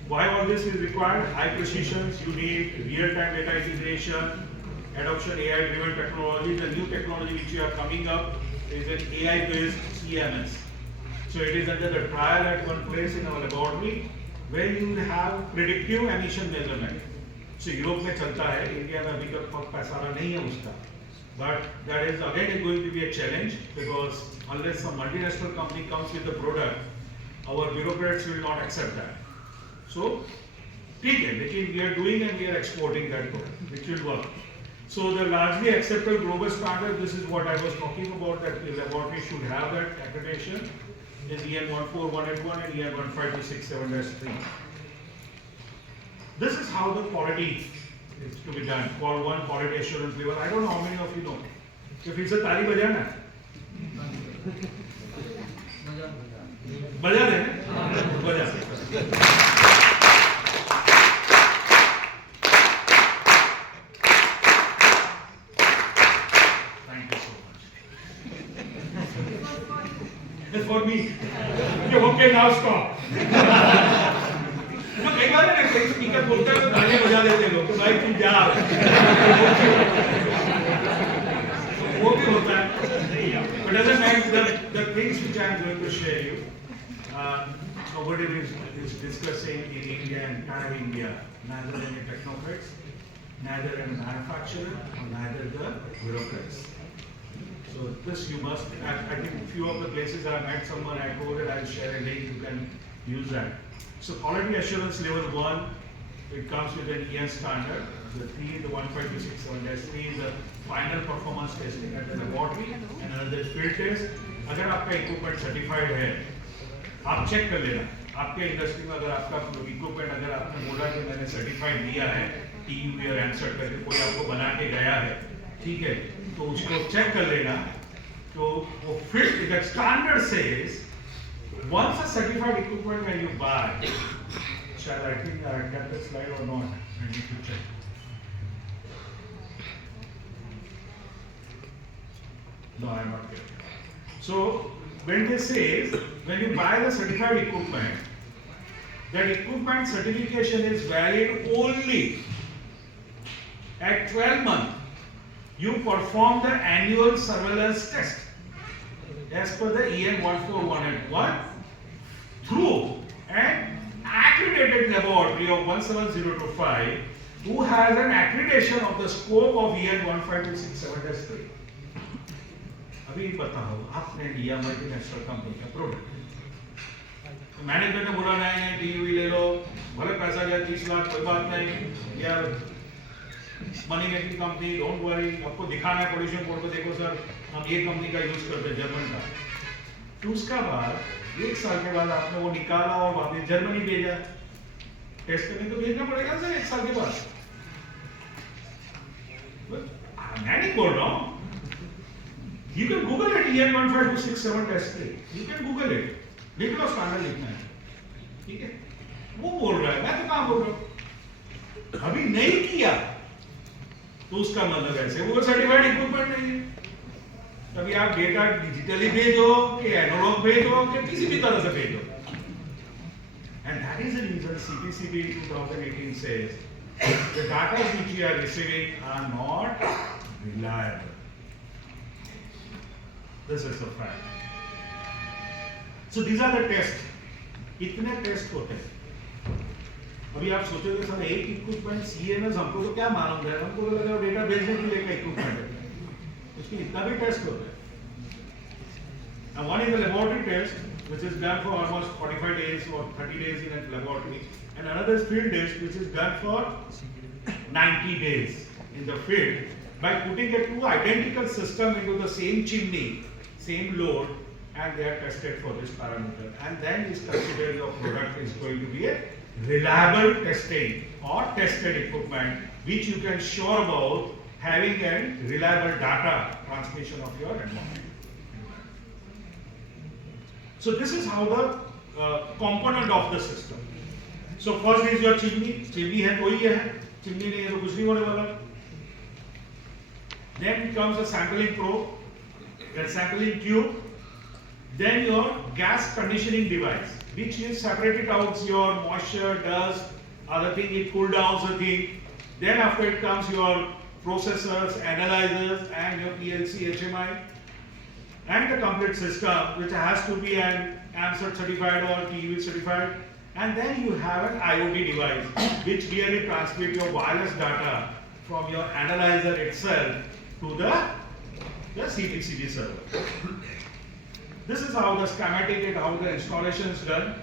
Why all this is required? High precision. You need real-time data integration, adoption AI-driven technology. The new technology which you are coming up is an AI-based CMS. So it is under the trial at one place in our laboratory where you will have predictive emission measurement. So Europe में चलता है, India में अभी तक पैसा नहीं है उसका. But that is again going to be a challenge because unless some multinational company comes with the product, our bureaucrats will not accept that. So ठीक है, लेकिन we are doing and we are exporting that product, which will work. So the largely accepted global standard, this is what I was talking about, that the laboratory should have that accreditation. Is EN 14181 and EN 15267-3. This is how the quality is to be done. Call 1 quality assurance level. I don't know how many of you know. So फिर से ताली बजाना है. बजा देना. बजा. कि okay now stop. जो कई बार है ना, कई स्पीकर बोलता है तो गाने बजा देते हैं लोग, तो भाई तू जा, वो भी होता है। But as I meant, the things which I am going to share you, nobody is discussing in India, entire India, neither any technocrats, neither a manufacturer, or neither the bureaucrats. So this you must, I think few of the places I met someone, I told it, I'll share a link, you can use that. So quality assurance level 1, it comes with an EN standard. The 3, the 15267-3 is the final performance testing at the laboratory, and another is field test. अगर आपका equipment certified है, आप check कर लेना। आपके industry में अगर आपका इक्विपमेंट, अगर आपने बोला कि मैंने सर्टिफाइड दिया है, TUV और ANSERT करके कोई आपको बना के गया है, ठीक है, तो उसको चेक कर लेना। तो वो fit, the standard says once a certified equipment when you buy, shall I think I got the slide or not? I need to check. No, I am not getting. So when they says when you buy the certified equipment, that equipment certification is valid only at 12 months. You perform the annual surveillance test as per the EN 14181 through an accredited laboratory of 17025 who has an accreditation of the scope of EN 15267-3. अभी बताओ, आपने लिया multinational company का product, management ने बोला नहीं TUV ले लो, भले पैसा दिया 30 लाख, कोई बात नहीं, या money making company, don't worry, आपको दिखाना है पोल्यूशन बोर्ड को, देखो सर हम ये कंपनी का यूज करते हैं, जर्मन का। तो उसका बाद 1 साल के बाद आपने वो निकाला और वापस जर्मनी भेजा टेस्ट करने, तो भेजना पड़ेगा सर 1 साल के बाद। मैं नहीं बोल रहा हूँ, you can Google it, EN 15267-3, you can Google it, लिख लो, स्टैंडर्ड लिखना है, ठीक है। वो बोल रहा है, मैं तो कहाँ बोल रहा हूँ, अभी नहीं किया तो उसका मतलब ऐसे वो सर्टिफाइड इक्विपमेंट नहीं है। तभी आप डेटा डिजिटली भेजो कि एनालॉग भेजो कि किसी भी तरह से भेजो, and that is the reason CPCB 2018 says the data which you are receiving are not reliable. This is a fact. So these are the tests. इतने टेस्ट होते हैं। अभी आप सोचोगे सर एक इक्विपमेंट CMS, हमको तो क्या मालूम है, हमको तो लगा डेटा भेजने के लिए का इक्विपमेंट है, उसकी इतना भी टेस्ट होता है। Now one is a laboratory test which is done for almost 45 days or 30 days in a laboratory, and another is field test which is done for 90 days in the field by putting a 2 identical system into the same chimney, same load, and they are tested for this parameter, and then is considered your product is going to be a reliable testing or tested equipment which you can sure about having a reliable data transmission of your environment. So this is how the component of the system. So first is your chimney, chimney है तो ही है, chimney नहीं है तो कुछ नहीं होने वाला। Then comes a sampling probe, a sampling tube, then your gas conditioning device, which is separated out your moisture, dust, other thing, it cool downs the thing. Then after it comes your processors, analyzers, and your PLC, HMI, and the complete system, which has to be an ANSERT certified or TUV certified. And then you have an IoT device, which really transmits your wireless data from your analyzer itself to the CPCB server. This is how the schematic and how the installation is done.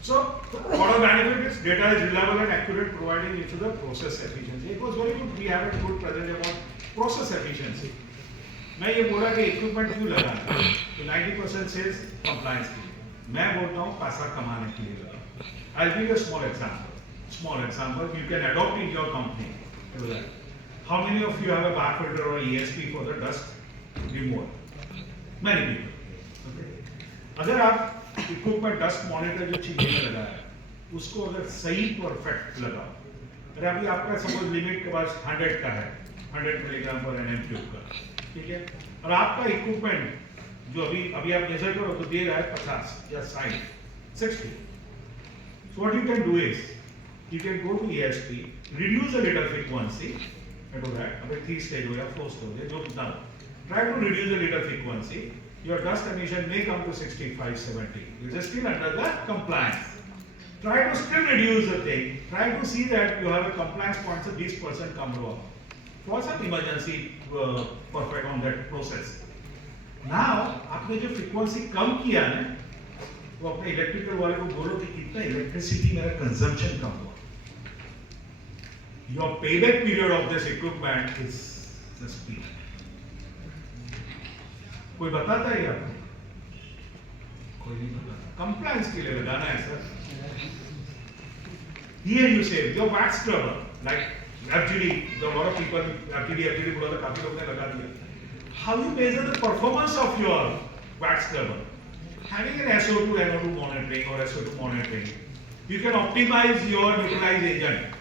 So, what our benefit is, data is reliable and accurate, providing into the process efficiency. It was very good. We have a good present about process efficiency. मैं ये बोला कि equipment क्यों लगाना है, तो 90% sales compliance के लिए, मैं बोलता हूँ पैसा कमाने के लिए लगाओ। I'll give you a small example. Small example you can adopt in your company. How many of you have a back filter or ESP for the dust removal? Many people. Okay. अगर आप equipment dust monitor जो चीज़ में लगाया है, उसको अगर सही perfect लगाओ, अगर अभी आपका सपोज लिमिट के पास 100 का है, 100 मिलीग्राम पर NM क्यूब का, ठीक है, और आपका इक्विपमेंट जो अभी आप मेजर करो तो दे रहा है 50 या 60, 60. So what you can do is you can go to ESP, reduce a little frequency, and do that. अबे 3 stage हो या 4 stage हो, जो कितना हो. Try to reduce a little frequency. Your dust emission may come to 65, 70. It is still under the compliance. Try to still reduce the thing. Try to see that you have a compliance point so this person come wrong. For some emergency perfect on that process. Now आपने जो frequency कम किया ना, वो अपने electrical वाले को बोलो कि कितना इलेक्ट्रिसिटी मेरा कंजम्पशन कम हुआ. Your payback period of this equipment is just peak. कोई बताता है आपको? कोई नहीं बताता. कंप्लायंस के लिए लगाना है sir. Here you say your wax scrubber like FGD, the lot of people FGD बोला था, काफी लोगों ने लगा दिया. How you measure the performance of your wax scrubber? Having an SO2 NO2 monitoring or SO2 monitoring, you can optimize your neutralized agent.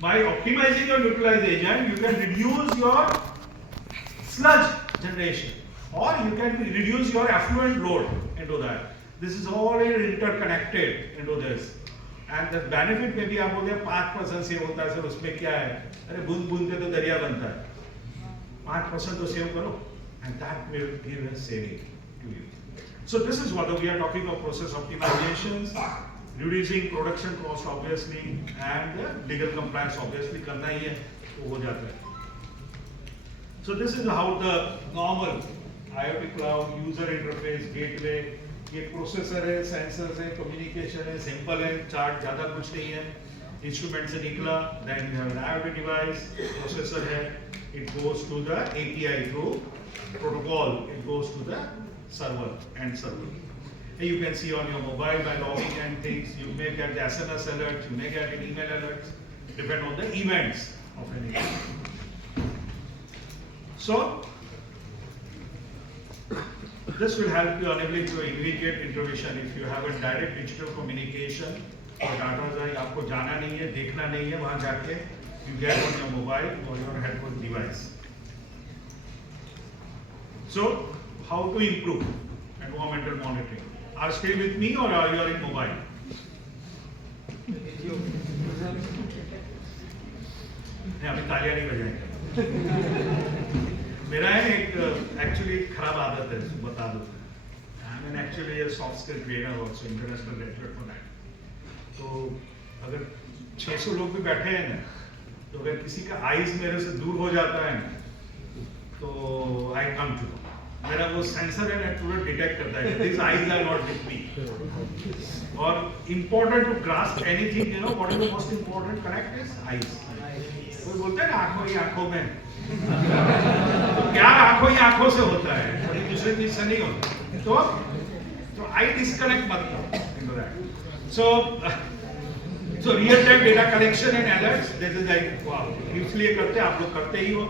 By optimizing your neutralized agent, you can reduce your sludge generation. Or you can reduce your effluent load into that. This is all interconnected into this. And the benefit में भी आप बोलते हैं 5% save होता है sir, उसमें क्या है? अरे बूंद बूंद से तो दरिया बनता है. 5% तो सेव करो, and that will give a saving to you. So this is what we are talking about: process optimizations, reducing production cost obviously, and legal compliance obviously करना ही है, तो हो जाता है. So this is how the normal IoT cloud user interface gateway, ये processor है, sensors है, communication है, सिंपल है, चार्ट ज़्यादा कुछ नहीं है. इंस्ट्रूमेंट से निकला, then you have an IoT device, processor है, it goes to the API through protocol, it goes to the server and server. And you can see on your mobile by logging and things, you may get the SMS alerts, you may get an email alerts, depend on the events of an event. So this will help you enabling to immediate intervention if you have a direct digital communication और data जाए, आपको जाना नहीं है, देखना नहीं है, वहां जाके you get on your mobile or your headphone device. So how to improve environmental monitoring? Are you still with me or are you in mobile? नहीं, अभी तालियां नहीं बजाएंगे. मेरा है एक एक्चुअली खराब आदत है, बता दो. I am actually A soft skill trainer also, international graduate for that. तो अगर 600 लोग भी बैठे हैं ना, तो अगर किसी का आईज मेरे से दूर हो जाता है ना, तो आई कम टू, मेरा वो सेंसर है ना तुरंत डिटेक्ट करता है this eyes are not with me. और important to grasp anything, you know what is the most important connect is eyes. कोई बोलते हैं ना आंखों ही आंखों में, तो प्यार आंखों ही आंखों से होता है, कभी दूसरे चीज से नहीं होता. तो आई डिस्कनेक्ट मत करो. So real time data collection and alerts, this is like wow, इसलिए करते हैं, आप लोग करते ही हो.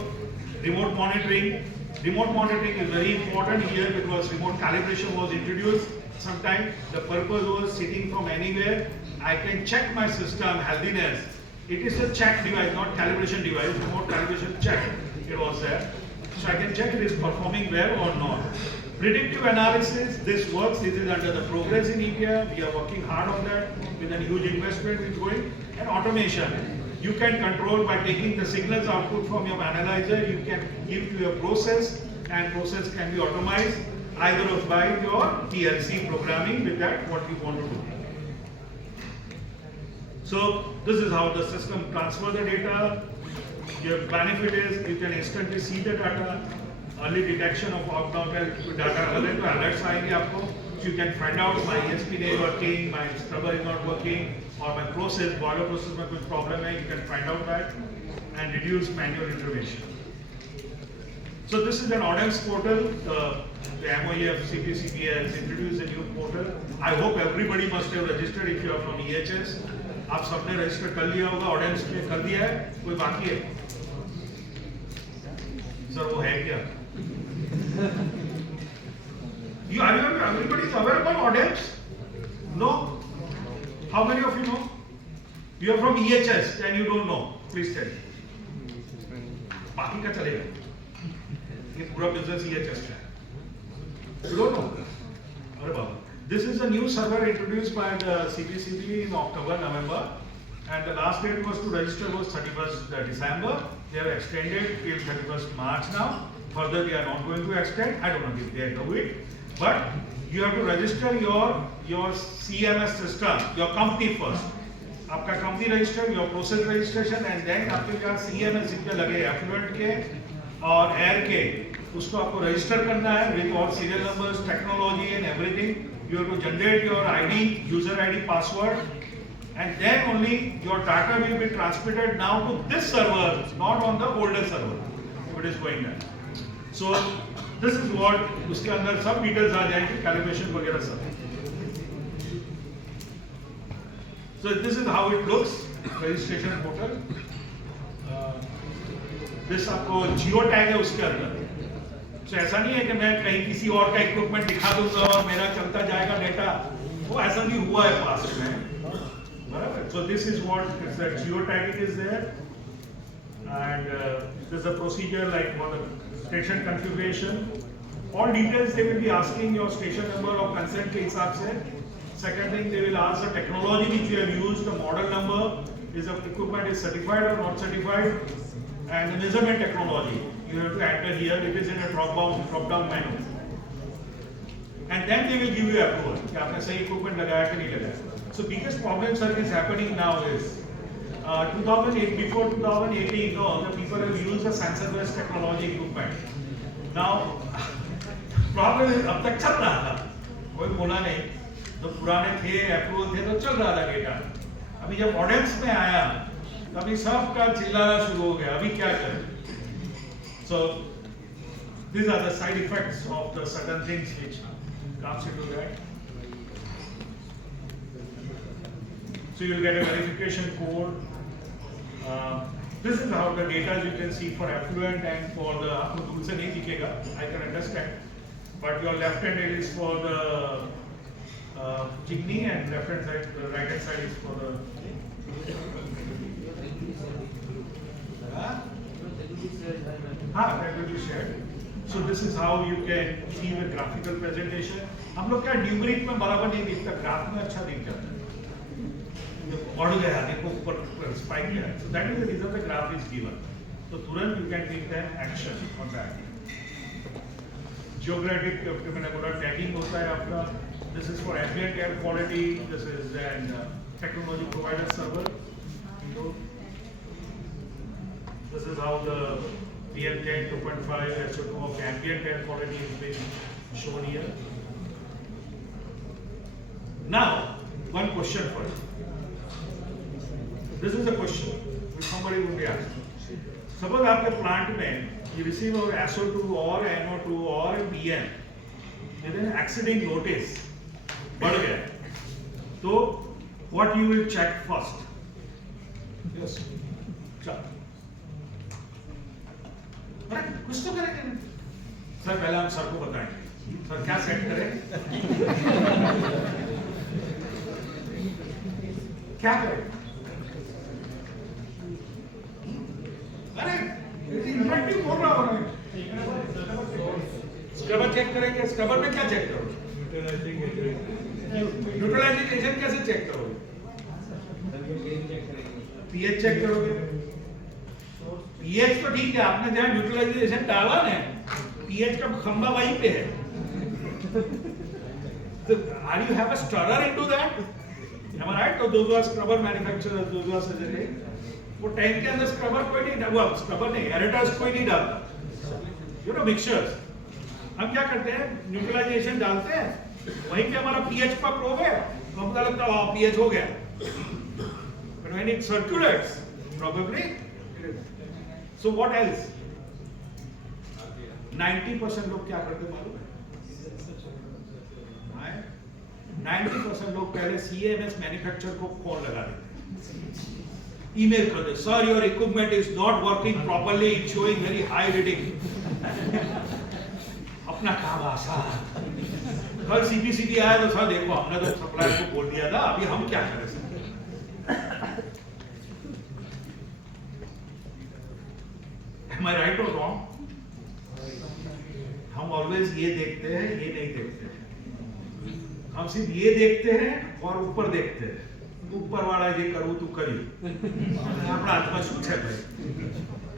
Remote monitoring is very important here because remote calibration was introduced sometime. The purpose was sitting from anywhere, I can check my system healthiness. It is a check device, not calibration device. Remote calibration check, it was there. So I can check it is performing well or not. Predictive analysis, this works. This is under the progress in India. We are working hard on that with a huge investment is going. And automation, you can control by taking the signals output from your analyzer. You can give to your process, and process can be automated either by your PLC programming with that what you want to do. So this is how the system transfer the data. Your benefit is you can instantly see the data. Early detection of outbound data. अगर तो alerts आएंगे आपको. So you can find out my ESP नहीं working, my scrubber is not working, or my process, boiler process में कुछ problem है. You can find out that and reduce manual intervention. So this is an audience portal. The MOEF CPCB has introduced a new portal. I hope everybody must have registered if you are from EHS. आप सबने register कर लिया होगा, audience में कर दिया है, कोई बाकी है? सर वो है क्या? Everybody is aware about audience? No? How many of you know? You are from EHS and you don't know. Please tell me. बाकी का चलेगा. ये पूरा बिजनेस EHS का है. You don't know? Arre Baba. This is a new server introduced by the CPCB in October, November, and the last date was to register was 31st December. They have extended till 31st March now. Further, they are not going to extend. I don't know if they do it, but you have to register your CMS system, your company first. आपका company register, your process registration, and then आपके क्या CMS जितने लगे effluent के और air के, उसको आपको रजिस्टर करना है with all serial numbers, technology and everything. You have to generate your ID, user ID, password, and then only your data will be transmitted now to this server, not on the older server. It is going there. So this is what उसके अंदर सब details आ जाएंगे, calibration वगैरह सब. So this is how it looks, registration portal. This आपको geo tag है उसके अंदर. So ऐसा नहीं है कि मैं कहीं किसी और का इक्विपमेंट दिखा दूंगा और मेरा चलता जाएगा डेटा. वो ऐसा नहीं हुआ है पास्ट में. So this is what is that geotagging is there, and there's a procedure like for the station configuration. All details they will be asking your station number or consent के हिसाब से. Second thing, they will ask the technology which you have used, the model number, is the equipment is certified or not certified, and the measurement technology you have to enter here. It is in a drop down menu, and then they will give you approval कि आपने सही equipment लगाया कि नहीं लगाया. So biggest problem sir is happening now is 2008 before 2018 no, the people have used the sensor based technology equipment. Now problem is अब तक चल रहा था, कोई बोला नहीं, तो पुराने थे अप्रूवल थे तो चल रहा था डेटा. अभी जब ऑडियंस में आया तो अभी सबका चिल्लाना शुरू हो गया, अभी क्या करें. So these are the side effects of the certain things which comes into that. So you will get a verification code. This is how the data you can see for affluent and for the आपको दूर से नहीं दिखेगा, I can understand. But your left hand is for the chimney and left hand side, the right hand side is for the. That will be shared. So this is how you can see the graphical presentation. हम लोग क्या numeric में बराबर नहीं दिखता, graph में अच्छा दिख जाता है. बढ़ गया, देखो ऊपर स्पाइक गया. So that is the reason the graph is given. So तुरंत you can take an action on that. Geographic मैंने बोला tagging होता है आपका. This is for ambient air quality. This is an technology provider server. So this is how the PM10 2.5 SO2 of ambient air quality is being shown here. Now one question for you. This is a question which somebody would be asking. Suppose आपके plant में you receive our SO2 or NO2 or PM, then accident notice बढ़ गया, तो what you will check first? Yes. चल. अरे कुछ तो करेंगे. सर पहले हम सर को बताएंगे. सर क्या सेट करें? क्या करें? अरे इंटरेक्टिव बोल रहा हूँ. स्क्रबर चेक करेंगे. स्क्रबर में क्या चेक करोगे? न्यूट्रलाइजेशन कैसे चेक करोगे? पीएच चेक करोगे. पीएच तो ठीक है, आपने जहाँ न्यूट्रलाइजेशन डाला ना, पीएच का खंबा वहीं पे है. So are you have a stirrer into that? Am I right? तो those who are scrubber manufacturers, those who are surgery, वो टैंक के अंदर स्क्रबर कोई नहीं डालता, स्क्रबर नहीं, एरेटर्स कोई नहीं डालता. You know mixtures. हम क्या करते हैं? न्यूट्रलाइजेशन डालते हैं, वहीं पे हमारा पीएच का प्रोब है, तो हमको लगता है वाह पीएच हो गया. But when it circulates, probably. So what else? 90% लोग क्या करते मालूम है? 90% लोग पहले CMS मैन्युफैक्चरर को कॉल लगा देते, ईमेल कर दे, sir your equipment is not working properly, it's showing very high reading. अपना काम आसान. कल CPCB आया तो सर देखो हमने तो सप्लायर को बोल दिया था, अभी हम क्या करें sir? Am I right or wrong? हम ऑलवेज ये देखते हैं, ये नहीं हम सिर्फ ये देखते हैं और ऊपर देखते हैं, ऊपर वाला ये करूँ तू करी अपना आत्मा શું છે ભાઈ,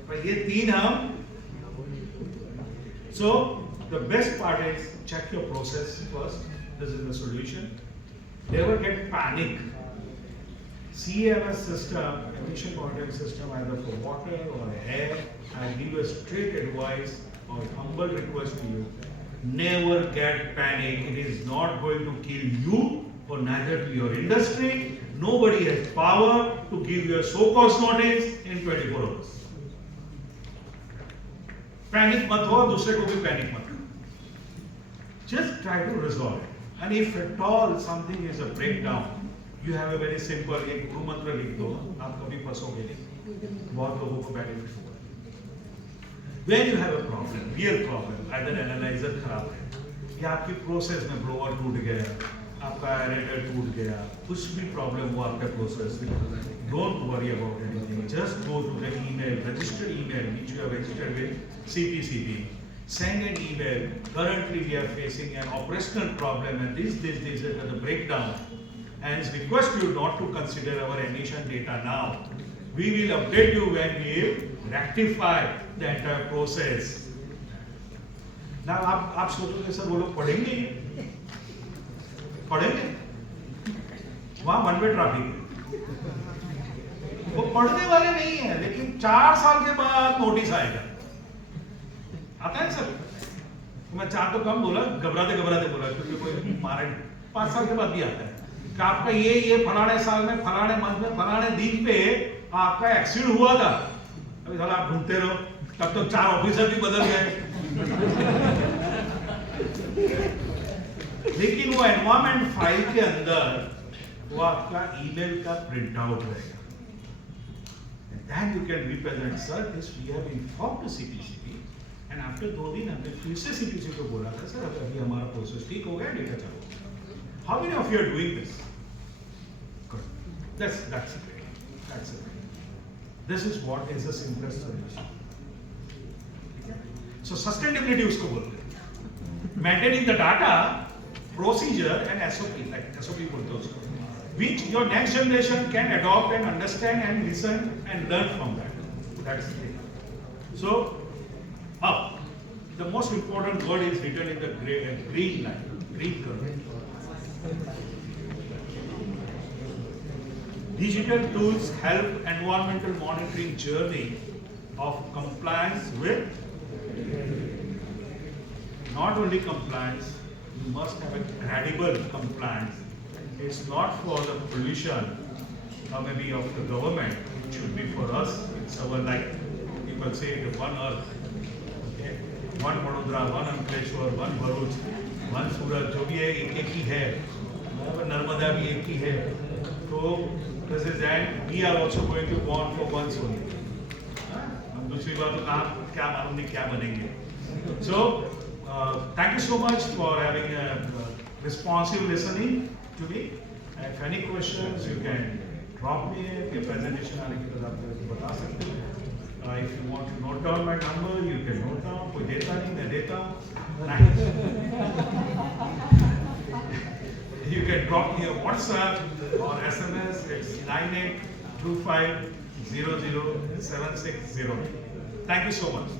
पर ये तीन हम. So the best part is check your process first. This is the solution. Never get panic. CMS system, emission monitoring system, either for water or air, I give you a straight advice or humble request to you. Never get panic. It is not going to kill you or neither to your industry. Nobody has power to give you a so-called notice in 24 hours. Panic mat ho, दूसरे को भी panic mat करो. Just try to resolve it. And if at all something is a breakdown, you have a very simple एक गुरु मंत्र लिख दो, आप कभी फंसोगे नहीं, बहुत लोगों को benefit होगा. When you have a problem, real problem, either analyzer खराब है, या आपकी process में blower टूट गया, आपका aerator टूट गया, कुछ भी problem हुआ आपके process में, don't worry about anything. Just go to the email, registered email which you have registered with CPCB. Send an email. Currently, we are facing an operational problem, and this is the breakdown. And request you not to consider our emission data now. We will update you when we rectify the entire process. Now, आप सोचोगे sir वो लोग पढ़ेंगे? पढ़ेंगे? वहाँ one way traffic, वो पढ़ने वाले नहीं है, लेकिन 4 साल के बाद नोटिस आएगा. आता है सर? मैं 4 तो कम बोला, घबराते घबराते बोला, क्योंकि कोई मारे 5 साल के बाद भी आता है कि आपका ये फलाने साल में, फलाने मंथ में, फलाने दिन पे आपका एक्सीडेंट हुआ था. अभी साला आप ढूंढते रहो, तब तक 4 ऑफिसर भी बदल गए. लेकिन वो एनवायरमेंट फाइल के अंदर वो आपका ईमेल का प्रिंट आउट रहेगा. Then you can represent, sir, this we have informed the CPCB, and after 2 दिन हमने फिर से CPCB को बोला था, सर अभी हमारा प्रोसेस ठीक हो गया, डेटा चलो. How many of you are doing this? Good. That's great. That's it. This is what is the simplest solution. So sustainability उसको बोलते हैं. Maintaining the data, procedure and SOP, like SOP बोलते हैं उसको, which your next generation can adopt and understand and listen and learn from that. That's the thing. So, up. The most important word is written in the green line, green color. Digital tools help environmental monitoring journey of compliance with, not only compliance, you must have a credible compliance. It's not for the pollution or maybe of the government, it should be for us. It's our, like people say, the one earth. Okay? One Vadodara, one Ankleshwar, one Bharuch, one Surat, जो भी है एक ही है, नर्मदा भी एक ही है. तो this is, and we are also going to bond for once only. हम दूसरी बार तो कहाँ क्या मालूम नहीं क्या बनेंगे. So thank you so much for having a responsive listening to me. If any questions, you can drop me. कि presentation आने के बाद आप मेरे को बता सकते हो. If you want to note down my number, you can note down. कोई देता नहीं, मैं देता हूँ. You can drop me a WhatsApp or SMS. It's 9825000760. Thank you so much.